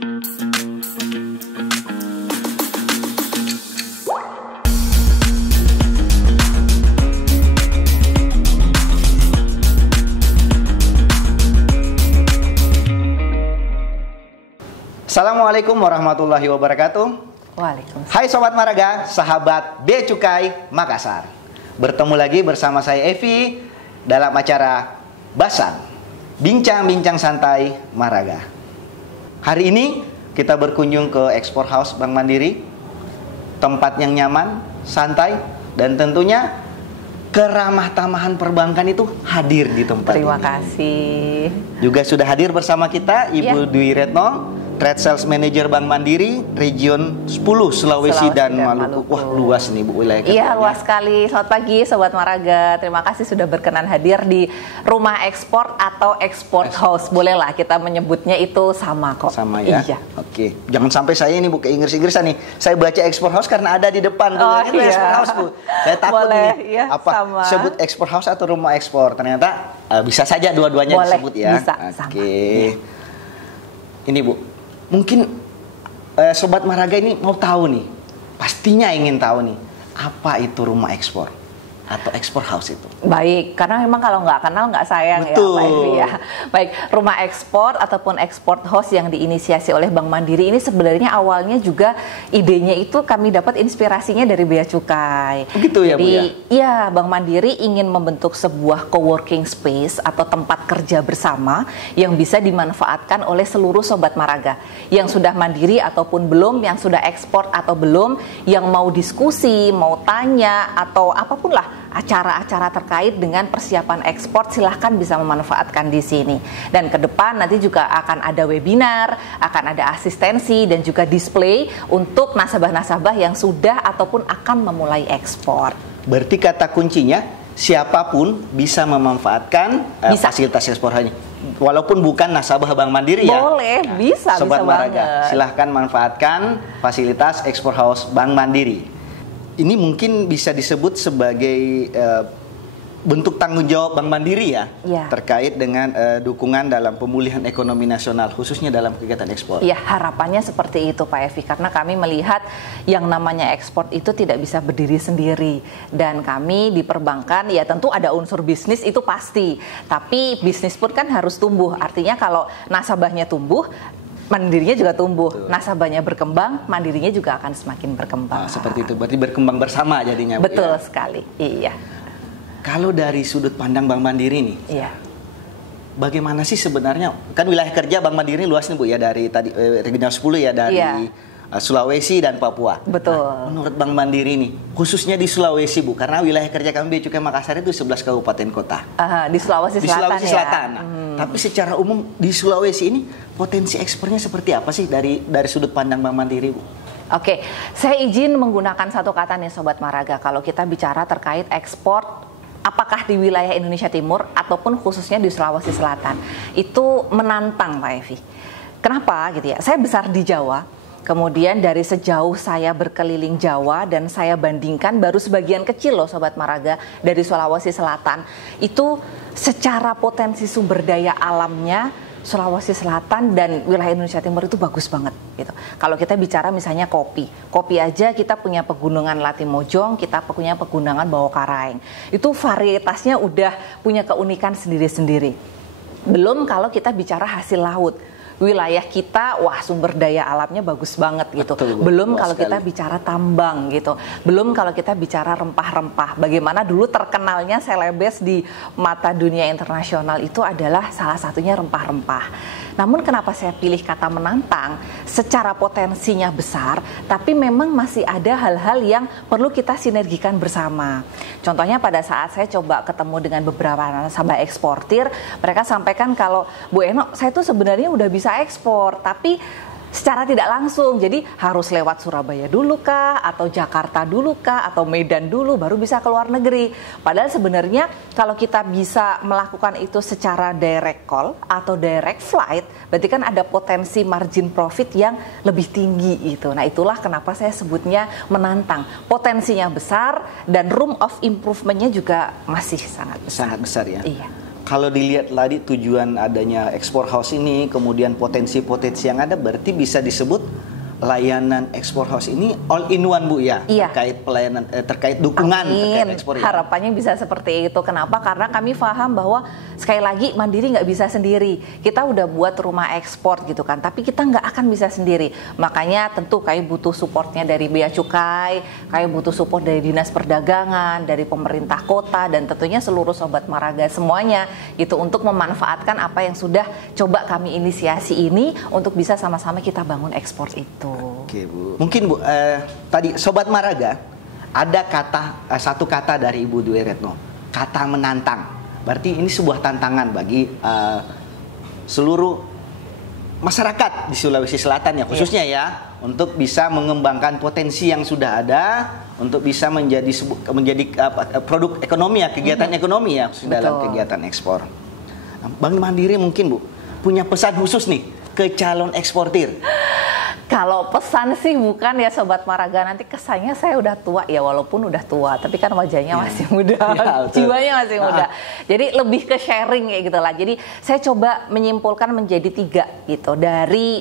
Assalamualaikum warahmatullahi wabarakatuh. Waalaikumsalam. Hai Sobat Maraga, sahabat Bea Cukai Makassar. Bertemu lagi bersama saya Evi dalam acara Basan, Bincang-Bincang Santai Maraga. Hari ini kita berkunjung ke Export House Bank Mandiri, tempat yang nyaman, santai, dan tentunya keramah tamahan perbankan itu hadir di tempat Terima ini. kasih. Juga sudah hadir bersama kita Ibu Dwi Retno, Trade Sales Manager Bank Mandiri, Region 10 Sulawesi dan Maluku. Wah, luas nih Bu wilayah. Iya, luas sekali. Selamat pagi Sobat Maraga. Terima kasih sudah berkenan hadir di Rumah Ekspor atau Export House. Bolehlah kita menyebutnya itu sama kok. Sama ya? Iya. Oke. Jangan sampai saya ini Bu ke Inggris-Inggrisan nih. Saya baca Export House karena ada di depan tuh. Oh, Itu iya. Export House Bu. Saya takut Boleh, nih. iya, Apa sama. sebut Export House atau Rumah Ekspor? Ternyata bisa saja dua-duanya Boleh, disebut ya. bisa, Oke. sama. Iya. Ini Bu. Mungkin Sobat Maraga ini mau tahu nih, pastinya ingin tahu nih, apa itu rumah ekspor atau export house itu? Baik, karena memang kalau nggak kenal nggak sayang. Betul. Ya Pak Evi ya. Baik, rumah ekspor ataupun export house yang diinisiasi oleh Bank Mandiri ini sebenarnya awalnya juga idenya itu kami dapat inspirasinya dari Bea Cukai. Begitu ya, Bu ya? Iya, Bank Mandiri ingin membentuk sebuah coworking space atau tempat kerja bersama yang bisa dimanfaatkan oleh seluruh Sobat Maraga yang sudah mandiri ataupun belum, yang sudah ekspor atau belum, yang mau diskusi, mau tanya atau apapun lah acara-acara terkait dengan persiapan ekspor, silahkan bisa memanfaatkan di sini. Dan ke depan nanti juga akan ada webinar, akan ada asistensi dan juga display untuk nasabah-nasabah yang sudah ataupun akan memulai ekspor. Berarti kata kuncinya siapapun bisa memanfaatkan fasilitas ekspor ini. Walaupun bukan nasabah Bank Mandiri ya. Boleh, bisa, Sobat bisa Maraga, banget. silahkan manfaatkan fasilitas Export House Bank Mandiri. Ini mungkin bisa disebut sebagai bentuk tanggung jawab Bank Mandiri ya, terkait dengan dukungan dalam pemulihan ekonomi nasional, khususnya dalam kegiatan ekspor. Ya, harapannya seperti itu Pak Evi, karena kami melihat yang namanya ekspor itu tidak bisa berdiri sendiri. Dan kami di perbankan, ya tentu ada unsur bisnis itu pasti, tapi bisnis pun kan harus tumbuh. Artinya kalau nasabahnya tumbuh, mandirinya juga tumbuh. Betul. Nasabahnya berkembang, mandirinya juga akan semakin berkembang. Seperti itu, berarti berkembang bersama jadinya. Betul ya? sekali, iya. Kalau dari sudut pandang Bank Mandiri nih, iya, bagaimana sih sebenarnya, kan wilayah kerja Bank Mandiri luas nih Bu ya, dari tadi Regional 10 ya, dari Sulawesi dan Papua. Betul. Nah, menurut Bank Mandiri nih, khususnya di Sulawesi Bu, karena wilayah kerja kami Bea Cukai Makassar itu 11 kabupaten kota. Di Sulawesi Selatan. Di Sulawesi Selatan. Ya? Tapi secara umum di Sulawesi ini potensi ekspornya seperti apa sih dari sudut pandang Bank Mandiri Bu? Oke, saya izin menggunakan satu kata nih Sobat Maraga. Kalau kita bicara terkait ekspor, apakah di wilayah Indonesia Timur ataupun khususnya di Sulawesi Selatan, itu menantang Pak Evi. Kenapa gitu ya? Saya besar di Jawa. Kemudian dari sejauh saya berkeliling Jawa dan saya bandingkan baru sebagian kecil loh Sobat Maraga dari Sulawesi Selatan, itu secara potensi sumber daya alamnya Sulawesi Selatan dan wilayah Indonesia Timur itu bagus banget gitu. Kalau kita bicara misalnya kopi aja kita punya pegunungan Latimojong, kita punya pegunungan Bawakaraeng. Itu varietasnya udah punya keunikan sendiri-sendiri. Belum kalau kita bicara hasil laut. Wilayah kita, wah sumber daya alamnya bagus banget gitu. Betul, belum kalau sekali. kita bicara tambang gitu. Belum kalau kita bicara rempah-rempah. Bagaimana dulu terkenalnya Celebes di mata dunia internasional itu adalah salah satunya rempah-rempah. Namun kenapa saya pilih kata menantang? Secara potensinya besar, tapi memang masih ada hal-hal yang perlu kita sinergikan bersama. Contohnya pada saat saya coba ketemu dengan beberapa nasabah eksportir, mereka sampaikan kalau Bu Eno, saya tuh sebenarnya udah bisa ekspor, tapi secara tidak langsung, jadi harus lewat Surabaya dulu kah, atau Jakarta dulu kah, atau Medan dulu baru bisa ke luar negeri. Padahal sebenarnya kalau kita bisa melakukan itu secara direct call atau direct flight, berarti kan ada potensi margin profit yang lebih tinggi itu. Nah itulah kenapa saya sebutnya menantang. Potensinya besar dan room of improvementnya juga masih sangat besar. Sangat besar ya. Iya. kalau dilihat tadi tujuan adanya ekspor house ini, kemudian potensi-potensi yang ada, berarti bisa disebut layanan ekspor house ini all in one, Bu, ya? Iya. Terkait pelayanan, terkait dukungan terkait ekspor ya? Harapannya bisa seperti itu. Kenapa? Karena kami paham bahwa sekali lagi Mandiri nggak bisa sendiri. Kita udah buat rumah ekspor gitu kan, tapi kita nggak akan bisa sendiri. Makanya tentu kami butuh supportnya dari Bea Cukai, kami butuh support dari Dinas Perdagangan, dari pemerintah kota, dan tentunya seluruh Sobat Maraga semuanya gitu, untuk memanfaatkan apa yang sudah coba kami inisiasi ini untuk bisa sama-sama kita bangun ekspor itu. Oke, Bu. Mungkin, Bu, tadi Sobat Maraga ada satu kata dari Ibu Dwi Retno, kata menantang. Berarti ini sebuah tantangan bagi seluruh masyarakat di Sulawesi Selatan ya, khususnya ya, untuk bisa mengembangkan potensi yang sudah ada, untuk bisa menjadi produk ekonomi ya, kegiatan ekonomi ya dalam kegiatan ekspor. Bank Mandiri mungkin, Bu, punya pesan khusus nih ke calon eksportir. Kalau pesan sih bukan ya Sobat Maraga, nanti kesannya saya udah tua ya, walaupun udah tua, tapi kan wajahnya masih muda, jiwanya masih muda. Jadi lebih ke sharing kayak gitulah. Jadi saya coba menyimpulkan menjadi 3 gitu.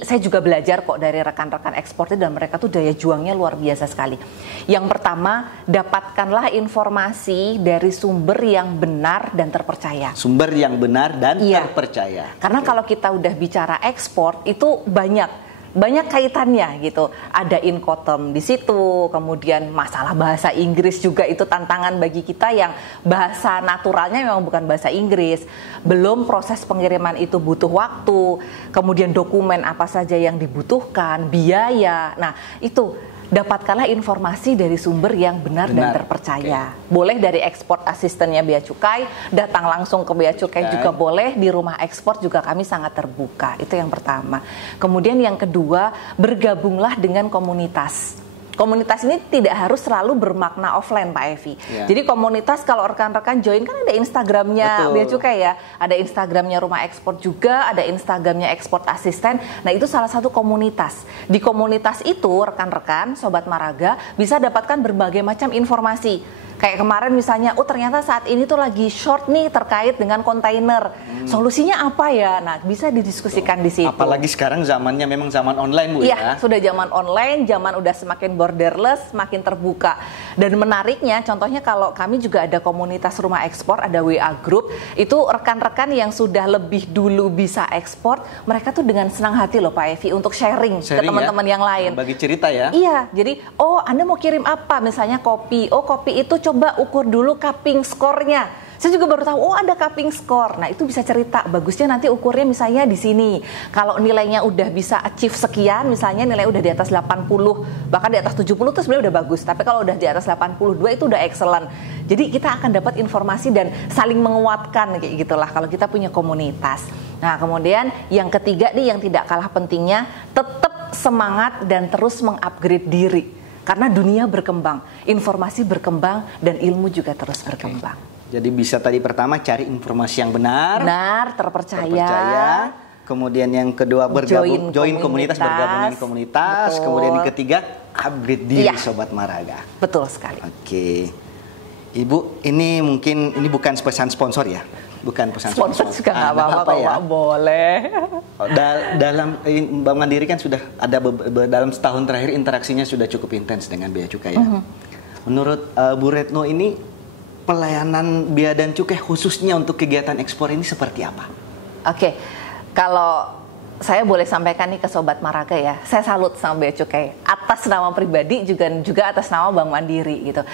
Saya juga belajar kok dari rekan-rekan eksportir, dan mereka tuh daya juangnya luar biasa sekali. Yang pertama, dapatkanlah informasi dari sumber yang benar dan terpercaya. Sumber yang benar dan terpercaya. Karena kalau kita udah bicara ekspor itu banyak kaitannya gitu. Ada Incoterm di situ, kemudian masalah bahasa Inggris juga itu tantangan bagi kita yang bahasa naturalnya memang bukan bahasa Inggris. Belum proses pengiriman itu butuh waktu, kemudian dokumen apa saja yang dibutuhkan, biaya. Nah, itu dapatkanlah informasi dari sumber yang benar dan terpercaya. Boleh dari ekspor asistennya Bea Cukai, datang langsung ke Bea Cukai juga boleh, di rumah ekspor juga kami sangat terbuka. Itu yang pertama. Kemudian yang kedua, bergabunglah dengan komunitas. Komunitas ini tidak harus selalu bermakna offline, Pak Evi. Jadi komunitas, kalau rekan-rekan join kan ada Instagramnya Bea Cukai ya, ada Instagramnya Rumah Ekspor juga, ada Instagramnya Ekspor Asisten. Nah, itu salah satu komunitas. Di komunitas itu rekan-rekan Sobat Maraga bisa dapatkan berbagai macam informasi. Kayak kemarin misalnya, ternyata saat ini tuh lagi short nih terkait dengan kontainer. Solusinya apa ya? Nah, bisa didiskusikan di situ. Apalagi sekarang zamannya memang zaman online, Bu, ya. Sudah zaman online, zaman udah semakin borderless, makin terbuka. Dan menariknya, contohnya kalau kami juga ada komunitas rumah ekspor, ada WA Group, itu rekan-rekan yang sudah lebih dulu bisa ekspor, mereka tuh dengan senang hati loh Pak Evi untuk sharing ke teman-teman yang lain. Bagi cerita ya. Iya, jadi Anda mau kirim apa? Misalnya kopi. Kopi itu coba ukur dulu cupping skornya. Saya juga baru tahu, ada cupping score. Nah, itu bisa cerita, bagusnya nanti ukurnya misalnya di sini. Kalau nilainya udah bisa achieve sekian, misalnya nilai udah di atas 80, bahkan di atas 70 itu sebenarnya udah bagus. Tapi kalau udah di atas 82 itu udah excellent. Jadi kita akan dapat informasi dan saling menguatkan kayak gitulah kalau kita punya komunitas. Nah, kemudian yang ketiga nih yang tidak kalah pentingnya, tetap semangat dan terus mengupgrade diri. Karena dunia berkembang, informasi berkembang, dan ilmu juga terus berkembang. Jadi bisa tadi pertama cari informasi yang benar, terpercaya. Kemudian yang kedua bergabung, join komunitas, bergabung dengan komunitas. Betul. Kemudian yang ketiga upgrade diri Sobat Maraga. Betul sekali. Oke, Ibu, ini mungkin bukan pesan sponsor ya, bukan pesan sponsor. Juga nggak apa-apa ya. Boleh. Dalam Bank Mandiri kan sudah ada dalam setahun terakhir interaksinya sudah cukup intens dengan Bea Cukai ya. Menurut Bu Retno ini, pelayanan Bea dan Cukai khususnya untuk kegiatan ekspor ini seperti apa? Oke, kalau saya boleh sampaikan nih ke Sobat Maraga ya, saya salut sama Bea Cukai atas nama pribadi juga atas nama Bank Mandiri gitu.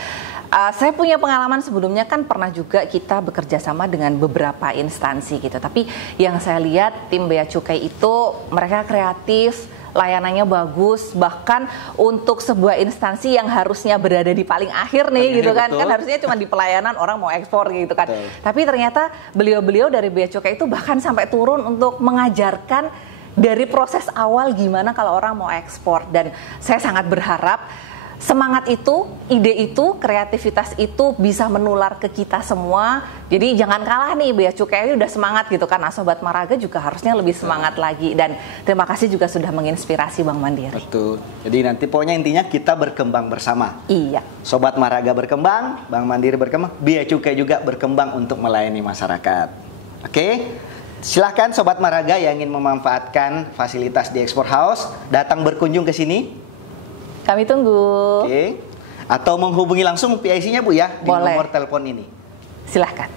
Saya punya pengalaman sebelumnya kan pernah juga kita bekerja sama dengan beberapa instansi gitu. Tapi yang saya lihat tim Bea Cukai itu mereka kreatif, layanannya bagus, bahkan untuk sebuah instansi yang harusnya berada di paling akhir nih gitu kan, kan harusnya cuma di pelayanan orang mau ekspor gitu kan. Tapi ternyata beliau-beliau dari Bea Cukai itu bahkan sampai turun untuk mengajarkan dari proses awal gimana kalau orang mau ekspor. Dan saya sangat berharap semangat itu, ide itu, kreativitas itu bisa menular ke kita semua. Jadi jangan kalah nih, Bea Cukai udah semangat gitu kan. Nah, Sobat Maraga juga harusnya lebih semangat lagi. Dan terima kasih juga sudah menginspirasi Bank Mandiri. Betul. Jadi nanti pokoknya intinya kita berkembang bersama. Iya. Sobat Maraga berkembang, Bank Mandiri berkembang, Bea Cukai juga berkembang untuk melayani masyarakat. Oke. Silahkan Sobat Maraga yang ingin memanfaatkan fasilitas di Export House, datang berkunjung ke sini. Kami tunggu. Oke. Atau menghubungi langsung PIC-nya Bu ya, di Boleh. nomor telepon ini. Silahkan.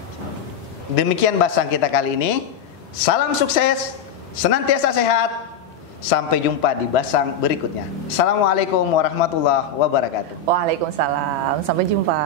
Demikian bahasan kita kali ini. Salam sukses, senantiasa sehat. Sampai jumpa di basang berikutnya. Assalamualaikum warahmatullahi wabarakatuh. Waalaikumsalam. Sampai jumpa.